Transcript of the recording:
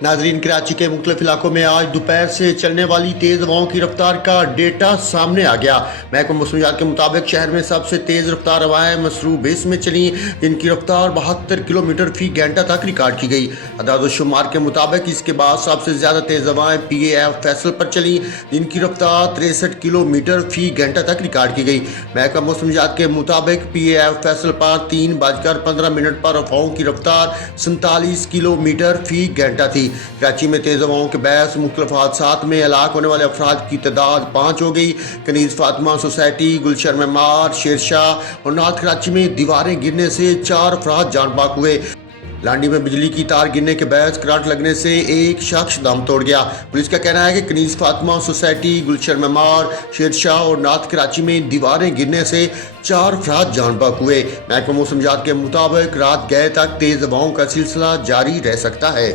नाजरीन, कराची के मुख्तलिफ इलाकों में आज दोपहर से चलने वाली तेज़ हवाओं की रफ्तार का डेटा सामने आ गया। महकमा मौसमियात के मुताबिक शहर में सबसे तेज़ रफ्तार हवाएं मसरूह बेस में चली, जिनकी रफ्तार 72 किलोमीटर फी घंटा तक रिकॉर्ड की गई। अदाद-ओ-शुमार के मुताबिक इसके बाद सबसे ज़्यादा तेज़ हवाएं PAF फैसल पर चली, जिनकी रफ्तार 63 किलोमीटर फी घंटा तक रिकॉर्ड की गई। महकमा मौसमियात के मुताबिक PAF फैसल पर 3:15 पर हवाओं की रफ्तार 47 किलोमीटर फी घंटा थी। कराची में तेज़ हवाओं के बायस मुख्तलिफ हादसात में हलाक होने वाले अफराद की तादाद 5 हो गई। कनीज़ फातिमा सोसाइटी, गुलशन मेमार, शेरशाह और नॉर्थ कराची में दीवारें गिरने से 4 अफराद जान बाक हुए। लांडी में बिजली की तार गिरने के बायस करंट लगने से एक शख्स दम तोड़ गया। पुलिस का कहना है कि कनीज़ फातिमा सोसाइटी, गुलशन मेमार, शेरशाह और नॉर्थ कराची में दीवारें गिरने से 4 अफराद जान बाक हुए। महकमा मौसमियात के मुताबिक रात गए तक तेज़ हवाओं का सिलसिला जारी रह सकता है।